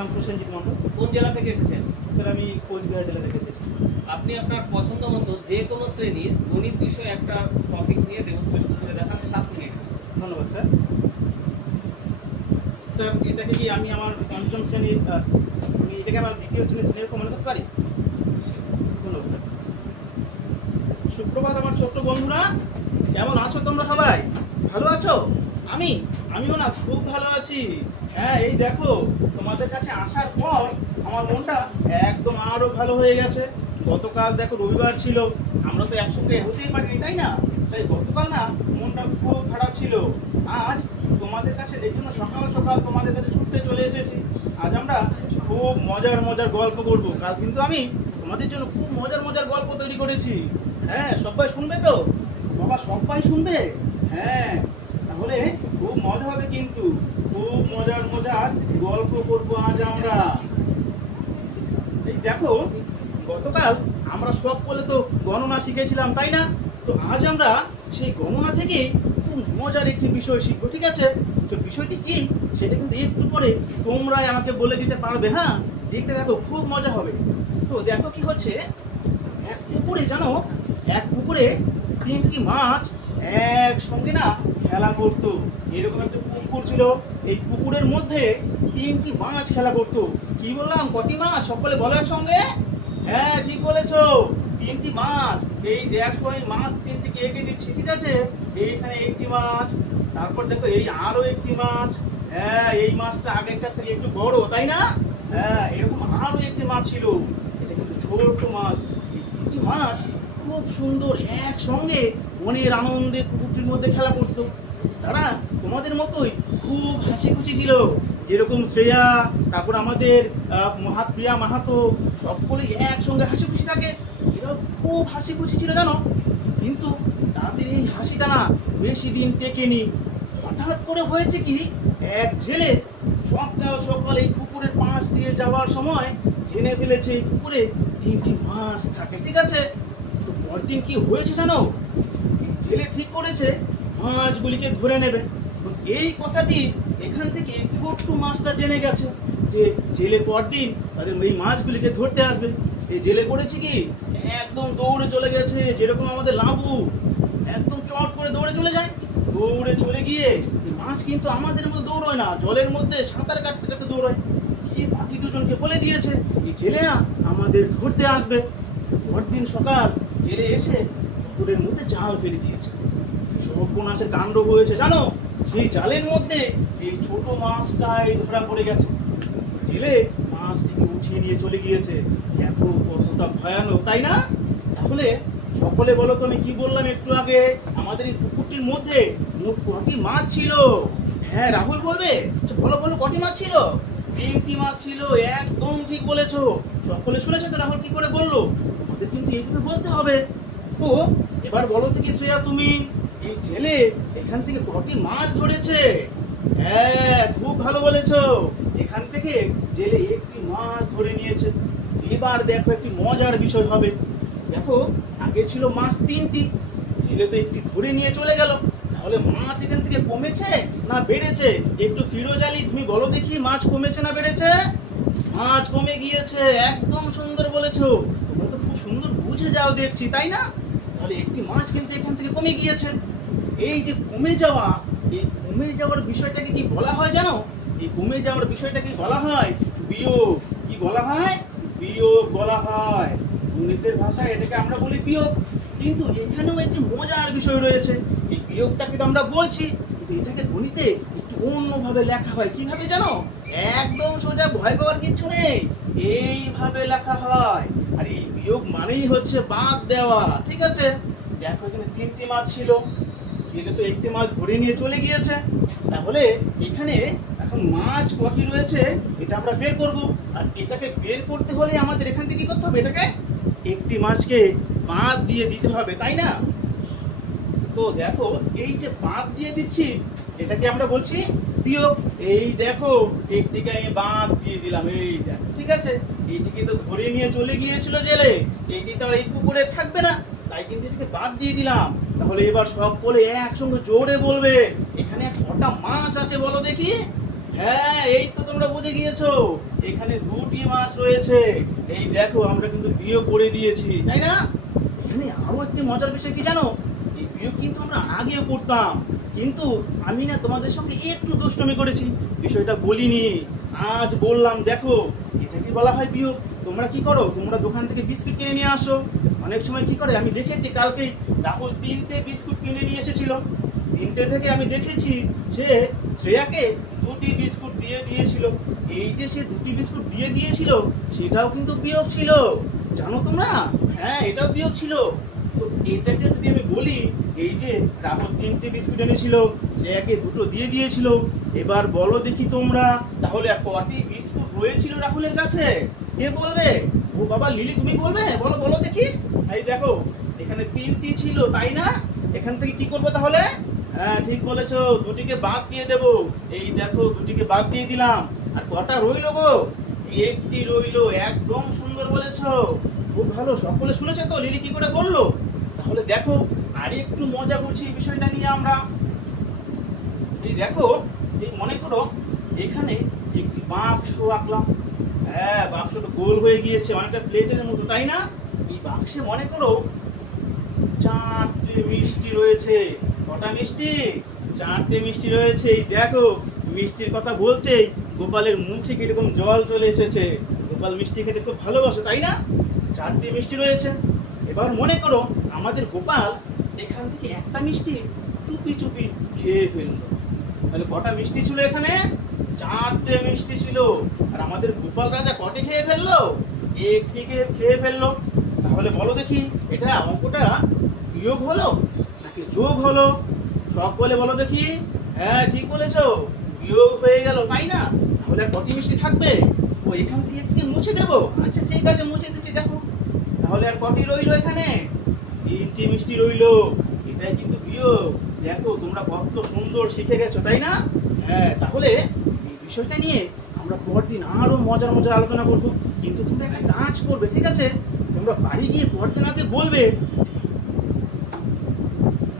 নাম প্রসেনজিৎ মণ্ডল। কোন জেলা থেকে এসেছেন? স্যার আমি কোচবিহার জেলা থেকে এসেছি। আপনি আপনার পছন্দ মতো যে কোনো শ্রেণীর গণিত বিষয়ে একটা টপিক নিয়ে ডেমনস্ট্রেশন করে দেখান 7 মিনিট। ধন্যবাদ স্যার। স্যার এটাকে কি আমি আমার পঞ্চম শ্রেণীর আমি এটাকে আমার দ্বিতীয় শ্রেণীর সিনিয়র মনে করতে পারি? ধন্যবাদ স্যার। সুপ্রভাত আমার ছোট্ট বন্ধুরা, কেমন আছো তোমরা সবাই? ভালো আছো? আমিও না খুব ভালো আছি। হ্যাঁ এই দেখো তোমাদের কাছে আসার পর আমার মনটা একদম আরো ভালো হয়ে গেছে। গতকাল দেখো রবিবার ছিল, আমরা তো একসঙ্গে হতেই পারিনি তাই না? তাই গতকাল না মনটা খুব খারাপ ছিল। আজ তোমাদের কাছে এই জন্য সকাল সকাল তোমাদের কাছে ছুটতে চলে এসেছি। আজ আমরা খুব মজার গল্প করব। কাল কিন্তু আমি তোমাদের জন্য খুব মজার গল্প তৈরি করেছি। হ্যাঁ সবাই শুনবে তো? বাবা সবাই শুনবে? হ্যাঁ তাহলে খুব মজা হবে, কিন্তু খুব মজার গল্প করবো আজ আমরা। এই দেখো গতকাল আমরা সকলে তো গণনা শিখেছিলাম তাই না? তো আজ আমরা সেই গণনা থেকে খুব মজার একটি বিষয় শিখবো, ঠিক আছে? তো বিষয়টি কি সেটা কিন্তু একটু পরে তোমরাই আমাকে বলে দিতে পারবে। হ্যাঁ দেখতে দেখো খুব মজা হবে। তো দেখো কি হচ্ছে, এক পুকুরে 3টি মাছ একসঙ্গে না খেলা করতো। এরকম একটা পুকুর ছিল, এই পুকুরের মধ্যে 3টি মাছ খেলা করতো। কি বললাম, কটি মাছ? সকলে বলো একসঙ্গে। হ্যাঁ ঠিক বলেছো, 3টি মাছ। এই দেখো এই মাছ 3টিকে এঁকে দিচ্ছি, ঠিক আছে? এইখানে একটি মাছ, তারপর দেখো এই আরো একটি মাছ। হ্যাঁ এই মাছটা আগেরটার থেকে একটু বড় তাই না? হ্যাঁ এরকম আরো একটি মাছ ছিল, এটা কিন্তু ছোট মাছ। এই 3টি মাছ খুব সুন্দর একসঙ্গে মনের আনন্দে পুকুরটির মধ্যে খেলা করতো। তারা তোমাদের মতোই খুব হাসি খুশি ছিল, যেরকম শ্রেয়া, তারপর আমাদের প্রিয়া মাহাতো, সকলেই একসঙ্গে হাসি খুশি থাকে। এরাও খুব হাসি খুশি ছিল জানো। কিন্তু তাদের এই হাসিটা না বেশি দিন টেকেনি। হঠাৎ করে হয়েছে কি, এক ছেলে সকাল এই পুকুরের পাশ দিয়ে যাওয়ার সময় জেনে ফেলেছে এই পুকুরে 3টি মাছ থাকে, ঠিক আছে? তো পরদিন কি হয়েছে জানো, এই ছেলে ঠিক করেছে মাছগুলিকে ধরে নেবে। এই কথাটি এখান থেকে ছোট্ট মাছটা জেনে গেছে যে জেলে পরদিন তাদের এই মাছগুলিকে ধরতে আসবে। এই জেলে করেছে কি, একদম দৌড়ে চলে গেছে, যেরকম আমাদের লাবু একদম চট করে দৌড়ে চলে যায়। দৌড়ে চলে গিয়ে মাছ কিন্তু আমাদের মতো দৌড়য় না, জলের মধ্যে সাঁতার কাটতে কাটতে দৌড়ায়। গিয়ে বাকি দুজনকে বলে দিয়েছে এই জেলে না আমাদের ধরতে আসবে। পরদিন সকাল জেলে এসে পুকুরের মধ্যে জাল ফেলে দিয়েছে। সর্বনাশের কাণ্ড হয়েছে জানো, সেই জালের মধ্যে এই ছোট মাছটাই ধরা পড়ে গেছে। জেলে মাছটিকে উঠিয়ে নিয়ে চলে গিয়েছে। দেখো কতটা ভয়ানক তাই না? তাহলে সকলে বলো তো, আমি কি বললাম একটু আগে, আমাদের এই পুকুরটির মধ্যে মোট কটি মাছ ছিল? হ্যাঁ রাহুল বলবে, বলো কটি মাছ ছিল? 3টি মাছ ছিল, একদম ঠিক বলেছো। সকলে শুনেছো তো রাহুল কি করে বললো? আমাদের কিন্তু এইভাবে বলতে হবে। তো এবার বলো তো কি শ্রেয়া তুমি, এই জেলে এখান থেকে কটি মাছ ধরেছে? হ্যাঁ খুব ভালো বলেছো, এখান থেকে জেলে একটি মাছ ধরে নিয়েছে। এবার দেখো একটি মজার বিষয় হবে। দেখো আগে ছিল মাছ 3টি, জেলে তো একটি ধরে নিয়ে চলে গেল। তাহলে মাছ এখান থেকে কমেছে না বেড়েছে? একটু ফিরোজ আলী তুমি বলো দেখি, মাছ কমেছে না বেড়েছে? মাছ কমে গিয়েছে, একদম সুন্দর বলেছো। তোমরা তো খুব সুন্দর বুঝে যাও দেখছি তাই না? তাহলে একটি মাছ কিন্তু এখান থেকে কমে গিয়েছে। এই যে কমে যাওয়া, এই কমে যাওয়ার বিষয়টাকে কি বলা হয় জানো? এই কমে যাওয়ার বিষয়টাকে বলা হয় বিয়োগ। কি বলা হয়? বিয়োগ বলা হয়। গণিতের ভাষায় এটাকে আমরা বলি বিয়োগ। কিন্তু এখানেও একটি মজার বিষয় রয়েছে। এই বিয়োগটাকে তো আমরা বলছি, কিন্তু এটাকে গণিতে একটু অন্যভাবে লেখা হয়। কিভাবে জানো? একদম সোজা, ভয় পাওয়ার কিছু নেই, এইভাবে লেখা হয়। আর এই বিয়োগ মানেই হচ্ছে বাদ দেওয়া, ঠিক আছে? দেখো এখানে 3টি মাছ ছিল, জেলে তো একটি মাছ ধরে নিয়ে চলে গিয়েছে। তাহলে এখানে এখন মাছ কটি রয়েছে এটা আমরা বের করব। আর এটাকে বের করতে হলে আমাদের এখান থেকে কি করতে হবে, এটাকে একটি মাছকে বাদ দিয়ে দিতে হবে তাই না? তো দেখো এই যে বাদ দিয়ে দিচ্ছি এটাকে আমরা বলছি বিয়োগ। এই দেখো একটিকে আমি বাদ দিয়ে দিলাম, এই দেখো, ঠিক আছে? এইটিকে তো ধরে নিয়ে চলে গিয়েছিল জেলে, এইটি তো আর এই পুকুরে থাকবে না, তাই কিন্তু এটাকে বাদ দিয়ে দিলাম। তাহলে এবার সকলে একসঙ্গে জোরে বলবে এখানে কটা মাছ আছে বলো দেখি। হ্যাঁ, এই তো তোমরা বুঝে গিয়েছো, এখানে দুটি মাছ রয়েছে। এই দেখো আমরা কিন্তু বিয়োগ করে দিয়েছি, তাই না? এখানে আরো একটি মজার বিষয় কি জানো, এই বিয়োগ কিন্তু আমরা আগেও করতাম, কিন্তু আমি না তোমাদের সঙ্গে একটু দুষ্টুমি করেছি, বিষয়টা বলিনি, আজ বললাম। দেখো, এটাকে বলা হয় বিয়োগ। তোমরা কি করো, তোমরা দোকান থেকে বিস্কুট কিনে নিয়ে আসো, অনেক সময় কি করে, আমি দেখেছি কালকেই রাহুল 3টে বিস্কুট কিনে নিয়ে এসেছিল। 3টে থেকে আমি দেখেছি সে শ্রেয়াকে 2টি বিস্কুট দিয়ে দিয়েছিল। এই যে সে 2টি বিস্কুট দিয়ে দিয়েছিল, সেটাও কিন্তু বিয়োগ ছিল, জানো তোমরা? হ্যাঁ, এটাও বিয়োগ ছিল। তো এটাকে যদি আমি বলি, এই যে রাহুল 3টে বিস্কুট এনেছিল, শ্রেয়াকে 2টো দিয়ে দিয়েছিল, এবার বলো দেখি তোমরা, তাহলে আর কটি বিস্কুট রয়েছিল রাহুলের কাছে? কে বলবে? ও বাবা, লিলি তুমি বলবে? বলো বলো দেখি। এই দেখো, এখানে 3টি ছিল, তাই না? এখান থেকে কি করবো তাহলে? হ্যাঁ, ঠিক বলেছো, 2টিকে বাদ দিয়ে দেবো। এই দেখো, 2টিকে বাদ দিয়ে দিলাম। আর কটা রইলো গো? একটি রইলো। একদম সুন্দর বলেছো, খুব ভালো। সকলে শুনেছে তো লিলি কি করে বললো? তাহলে দেখো, আর একটু মজা করছি এই বিষয়টা নিয়ে আমরা। এই দেখো, এই মনে করো এখানে একটি বাক্স আঁকলাম। হ্যাঁ, বাক্সটা গোল হয়ে গিয়েছে, অনেকটা প্লেটের মতো, তাই না? এই বাক্সে মনে করো 4টে মিষ্টি রয়েছে। কটা মিষ্টি? 4টে মিষ্টি রয়েছে। এই দেখো, মিষ্টির কথা বলতেই গোপালের মুখে কিরকম জল চলে এসেছে। গোপাল মিষ্টি খেতে খুব ভালোবাসে, তাই না? 4টে মিষ্টি রয়েছে। এবার মনে করো আমাদের গোপাল এখান থেকে একটা মিষ্টি চুপি চুপি খেয়ে ফেললো। তাহলে কটা মিষ্টি ছিল এখানে? 4টে মিষ্টি ছিল। আর আমাদের গোপাল রাজা কটে খেয়ে ফেললো? একটি খেয়ে ফেললো। তাহলে বলো দেখি, এটা অঙ্কটা বিয়োগ হলো নাকি যোগ হলো? সব বলে বলো দেখি। হ্যাঁ, ঠিক বলেছো, বিয়োগ হয়ে গেল, তাই না? তাহলে আর কটি মিষ্টি থাকবে? ও, এখান থেকে মুছে দেবো। আচ্ছা ঠিক আছে, মুছে দিচ্ছি। দেখো, তাহলে আর কটি রইলো এখানে? 3টি মিষ্টি রইলো। এটাই কিন্তু বিয়োগ। দেখো, তোমরা কত সুন্দর শিখে গেছো, তাই না? হ্যাঁ, তাহলে এই বিষয়টা নিয়ে আমরা পরদিন আরো মজার মজার আলোচনা করবো। কিন্তু তোমরা একটা কাজ করবে, ঠিক আছে? তোমরা বাড়ি গিয়ে পরদিন আগে বলবে